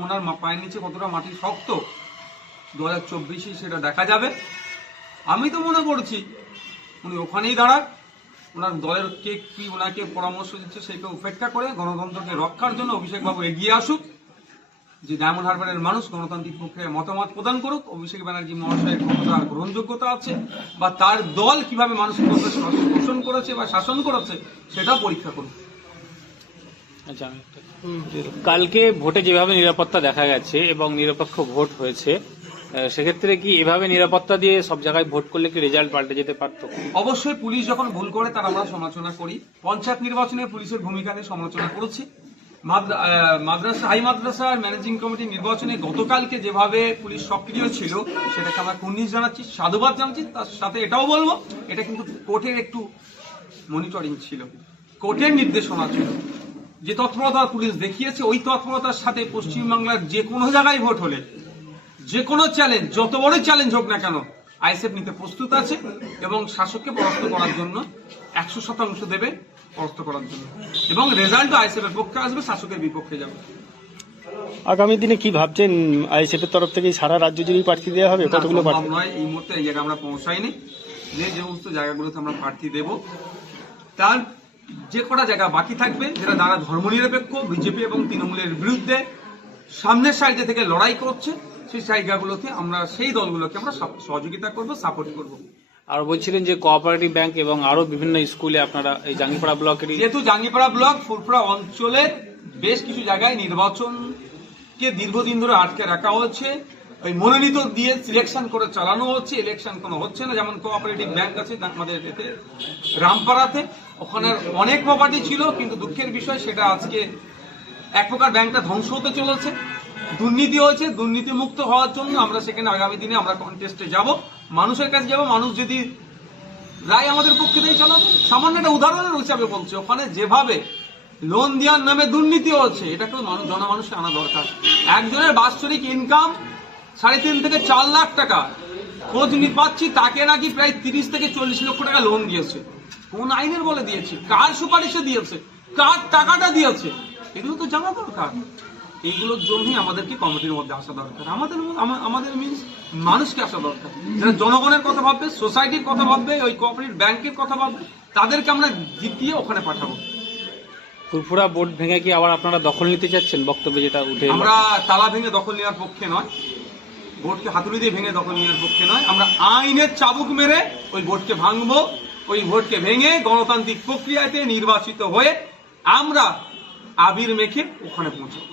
ওনার পায়ের নিচে কতটা মাটি শক্ত 2024 সেটা দেখা যাবে। আমি তো মনে করছি উনি ওখানেই দাঁড়াক, ওনার দলের কে কি ওনাকে পরামর্শ দিচ্ছে সেটা উপেক্ষা করে গণতন্ত্রকে রক্ষার জন্য অভিষেকবাবু এগিয়ে আসুক। যে ডায়মন্ড হারবারের মানুষ গণতান্ত্রিক পক্ষে মতামত প্রদান করুক, অভিষেক ব্যানার্জি মহাশয়ের কতটা গ্রহণযোগ্যতা আছে বা তার দল কিভাবে মানুষের মধ্যে শোষণ করেছে বা শাসন করেছে সেটা পরীক্ষা করুক। আচ্ছা, কালকে ভোটে যেভাবে নিরাপত্তা দেখা গেছে এবং নিরপেক্ষ ভোট হয়েছে, সেক্ষেত্রে কি এভাবে নিরাপত্তা দিয়ে সব জায়গায় ভোট করলে কি রেজাল্ট পাল্টে যেতে পারতো? অবশ্যই পুলিশ যখন ভুল করে তার আমরা সমালোচনা করি। পঞ্চায়েত নির্বাচনে পুলিশের ভূমিকা নিয়ে সমালোচনা করেছি। মাদ্রাসা হাই মাদ্রাসার ম্যানেজিং কমিটি নির্বাচনে গতকালকে যেভাবে পুলিশ সক্রিয় ছিল সেটাকে আমরা কুর্নিশ জানাচ্ছি, সাধুবাদ জানাচ্ছি। তার সাথে এটাও বলবো এটা কিন্তু কোর্টের একটু মনিটরিং ছিল, কোর্টের নির্দেশনা ছিল। যে তৎপরতা পুলিশ দেখিয়েছে ওই তৎপরতার সাথে পশ্চিমবাংলার যে কোনো জায়গায় ভোট হলে যে কোনো চ্যালেঞ্জ, যত বড় চ্যালেঞ্জ হোক না কেন, আইএসএফ নিতে প্রস্তুত আছে এবং শাসককে পরাস্ত করার জন্য 100% দেবে পরাস্ত করার জন্য, এবং রেজাল্টও আইএসএফ এর পক্ষে আসবে, শাসকের বিপক্ষে যাবে। আগামী দিনে কি ভাবছেন? আইএসএফ এর তরফ থেকে সারা রাজ্য জুড়ে প্রার্থী দেওয়া হবে? কতগুলো প্রার্থী নয়, এই মুহূর্তে এই জায়গায় আমরা পৌঁছাইনি। যে সমস্ত জায়গাগুলোতে আমরা প্রার্থী দেব তার যে কটা জায়গা বাকি থাকবে যেটা দ্বারা ধর্মনিরপেক্ষ বিজেপি এবং তৃণমূলের বিরুদ্ধে সামনের সাইডে থেকে লড়াই করছে, সেই জায়গাগুলোতে আমরা সেই দলগুলোকে আমরা সহযোগিতা করব, সাপোর্ট করব। আর বলছিলেন যে কোঅপারেটিভ ব্যাংক এবং আরো বিভিন্ন স্কুলে আপনারা এই জাঙ্গিপাড়া ব্লকের, যেহেতু জাঙ্গিপাড়া ব্লক ফুরফুরা অঞ্চলের বেশ কিছু জায়গায় নির্বাচনকে দীর্ঘদিন ধরে আটকে রাখা হচ্ছে, ওই মনোনীত দিয়ে সিলেকশন করে চালানো হচ্ছে, ইলেকশন কোনো হচ্ছে না। যেমন কোঅপারেটিভ ব্যাংক আছে আমাদের এতে রামপাড়াতে, ওখানে অনেক প্রপার্টি ছিল, কিন্তু দুঃখের বিষয় সেটা আজকে এক প্রকার ব্যাংকটা ধ্বংস হতে চলেছে, দুর্নীতি হয়েছে। দুর্নীতি মুক্ত হওয়ার জন্য আমরা সেখানে আগামী দিনে আমরা কন্টেস্টে যাব, মানুষের কাছে যাব। মানুষ যদি রায় আমাদের পক্ষে দিয়ে চালাবে। সামান্য একটা উদাহরণের হিসাবে বলছে, ওখানে যেভাবে লোন দেওয়ার নামে দুর্নীতি হচ্ছে, এটাকে জনমানুষকে আনা দরকার। একজনের বাৎসরিক ইনকাম 3.5 থেকে 4 লাখ টাকা, খোঁজ পাচ্ছি তাকে নাকি প্রায় 30 থেকে 40 লক্ষ টাকা লোন দিয়েছে। কোন আইনের বলে দিয়েছে, কার সুপারিশে দিয়েছে, কার টাকাটা দিয়েছে, এগুলো তো জানা দরকার। এইগুলোর জন্যই আমাদেরকে কমিটির মধ্যে আসা দরকার। আমাদের মিনস মানুষকে আসা দরকার, যারা জনগণের কথা ভাববে, সোসাইটির কথা ভাববে, ওই কোঅপারেটিভ ব্যাংকের কথা ভাববে, তাদেরকে আমরা জিতিয়ে ওখানে পাঠাবো। ফুরফুরা বোর্ড ভেঙে কি আবার আপনারা দখল নিতে চাচ্ছেন? বক্তব্যে যেটা উঠে, আমরা তালা ভেঙে দখল নেওয়ার পক্ষে নয়, বোর্ডকে হাতুড়ি দিয়ে ভেঙে দখল নেওয়ার পক্ষে নয়। আমরা আইনের চাবুক মেরে ওই বোর্ডকে ভাঙবো, ওই ভোটকে ভেঙে গণতান্ত্রিক প্রক্রিয়াতে নির্বাচিত হয়ে আমরা আবির মেখে ওখানে পৌঁছাবো।